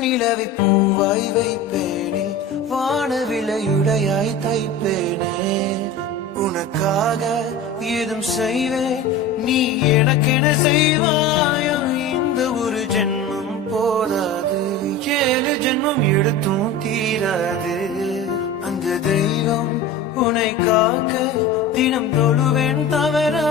வெண்ணிலவை பூவாய் வைப்பேனே, வானவிலையுடையாய் தைப்பேனே. உனக்காக ஏதும் செய்வேன், நீ எனக்கென செய்வாயோ. இந்த ஒரு ஜென்மம் போதாது, 7 ஜென்மம் எடுத்தும் தீராது. அந்த தெய்வம் உன்னை காக்க தினம் தொழுவேன் தவறா